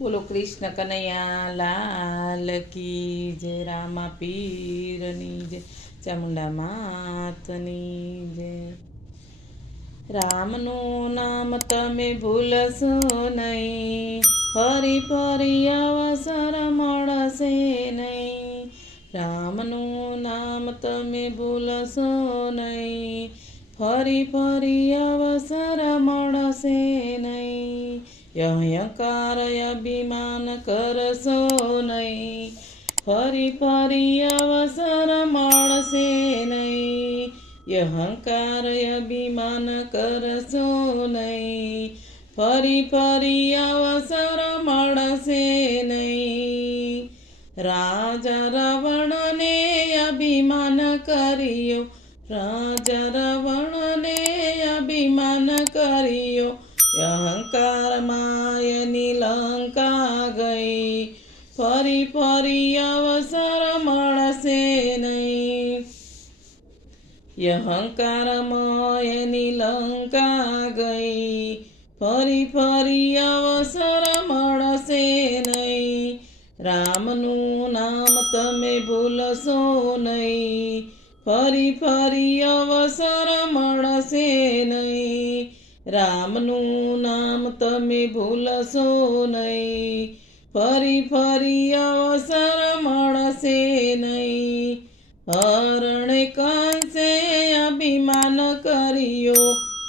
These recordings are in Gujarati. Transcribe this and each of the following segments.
બોલો કૃષ્ણ કનૈયા, લાલ કી જય, રામા પીરની જય, ચામુંડા માતની જય. રામનું નામ તમે ભૂલશો નહીં, ફરી ફરી અવસર મળશે નહીં. રામનું નામ તમે ભૂલશો નહીં, ફરી ફરી અવસર મળશે નહીં. અહંકાર અભિમાન કરશો નહીં ફરી ફરી અવસર મળશે નહીં યહંકાર અભિમાન કરશો નહીં ફરી ફરી અવસર મળશે નહીં રાજા રવણને અભિમાન કર્યો અહંકાર માયની લંકા ગઈ ફરી ફરી અવસર મળશે નહીં. અહંકાર માયની લંકા ગઈ ફરી ફરી અવસર મળશે નહીં. રામનું નામ તમે ભૂલશો નહીં. ફરી ફરી અવસર મળશે નહીં. રામનું નામ તમે ભૂલશો નહીં. ફરી ફરી અવસર મળશે નહીં. હરણ કંસે અભિમાન કર્યો.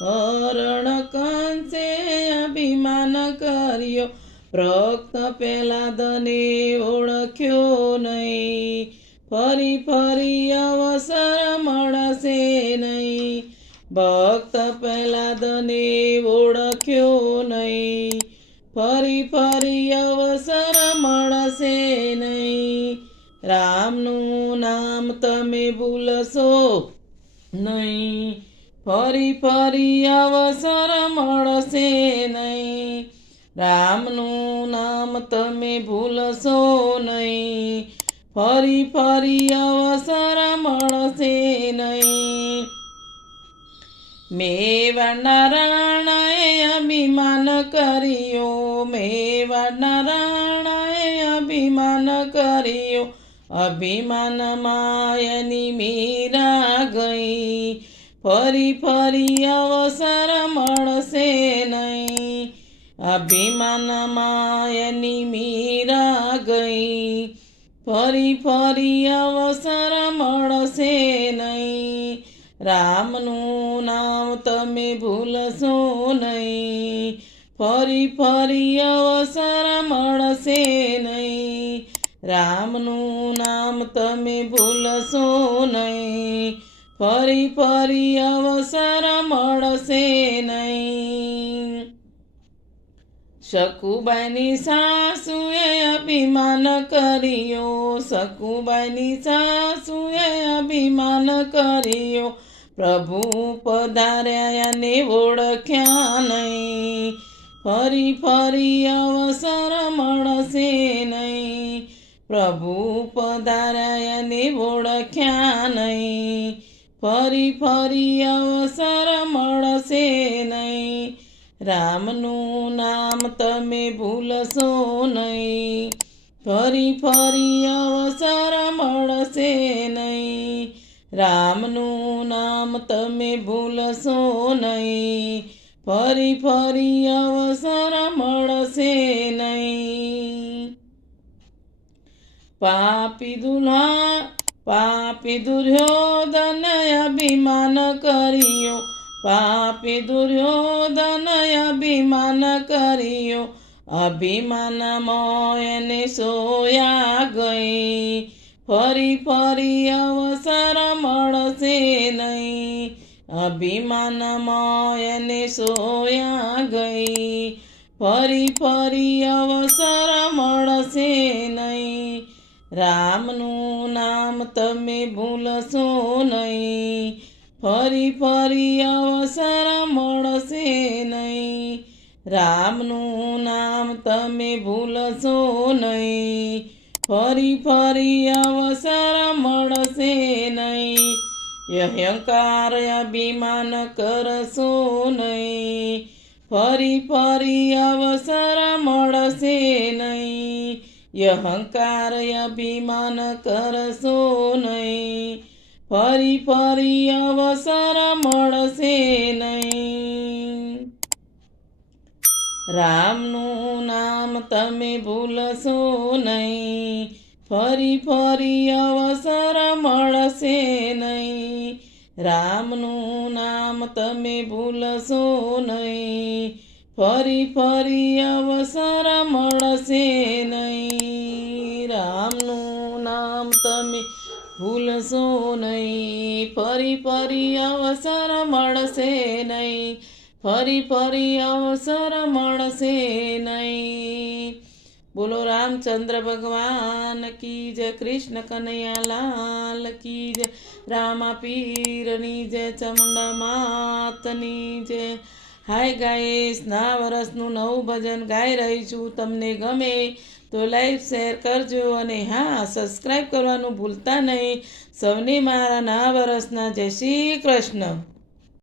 હરણ કંસે અભિમાન કર્યો. પ્રક્ત પેલા દને ઓળખ્યો નહીં. ફરી ફરી અવસર મળશે નહીં. ભક્ત પ્રહલાદને ઓળખ્યો નહીં. ફરી ફરી અવસર મળશે નહીં. રામનું નામ તમે ભૂલશો નહીં. ફરી ફરી અવસર મળશે નહીં. રામનું નામ તમે ભૂલશો નહીં. ફરી ફરી અવસર મળશે નહીં. મેવાડના રાણાએ અભિમાન કર્યો મેવાડના રાણાએ અભિમાન કર્યો અભિમાન માયની મીરા ગઈ ફરી ફરી અવસર મળશે નહીં અભિમાન માયની મીરા ગઈ ફરી ફરી અવસર મળશે નહીં રામનું નામ તમે ભૂલશો નહીં. ફરી ફરી અવસર મળશે નહીં. રામનું નામ તમે ભૂલશો નહીં. ફરી ફરી અવસર મળશે નહીં. શકુબાઈની સાસુએ અભિમાન કર્યો. શકુબાઈની સાસુએ અભિમાન કર્યો. પ્રભુ પધાર્યા ને ઓળખ્યા નહીં. ફરી ફરી અવસર મળશે નહીં. પ્રભુ પધાર્યા ને ઓળખ્યા નહીં. ફરી ફરી અવસર મળશે નહીં. રામનું નામ તમે ભૂલશો નહીં. ફરી ફરી અવસર મળશે નહીં. રામનું નામ તમે ભૂલશો નહીં. ફરી ફરી અવસર મળશે નહીં. પાપી દુલ્હા, પાપી દુર્યોધન અભિમાન કર્યો. પાપી દુર્યોધન અભિમાન કર્યો. અભિમાન મોયને સોયા ગઈ. ફરી ફરી અવસર મળશે નહીં. અભિમાનમાં એને સોયા ગઈ. ફરી ફરી અવસર મળશે નહીં. રામનું નામ તમે ભૂલશો નહીં. ફરી ફરી અવસર મળશે નહીં. રામનું નામ તમે ભૂલશો નહીં. ફરી ફરી અવસર મળશે નહીં. અહંકાર અભિમાન કરશો નહીં. ફરી ફરી અવસર મળશે નહીં. અહંકાર અભિમાન કરશો નહીં. ફરી ફરી અવસર મળશે નહીં. રામનું નામ તમે ભૂલશો નહીં. ફરી ફરી અવસર મળશે નહીં. રામનું નામ તમે ભૂલશો નહીં. ફરી ફરી અવસર મળશે નહીં. રામનું નામ તમે ભૂલશો નહીં. ફરી ફરી અવસર મળશે નહીં. ફરી ફરી અવસર મળશે નહીં. બોલો રામચંદ્ર ભગવાન કી જય, કૃષ્ણ કનૈયા લાલ કી જય, રામા પીરની જય, ચમુંડા માતની જય. હાય ગાઈસ ના વરસનું નવું ભજન ગાઈ રહી છું. તમને ગમે તો લાઈક, શેર કરજો અને હા, સબસ્ક્રાઈબ કરવાનું ભૂલતા નહીં. સૌને મારા ના વરસના જય શ્રી કૃષ્ણ.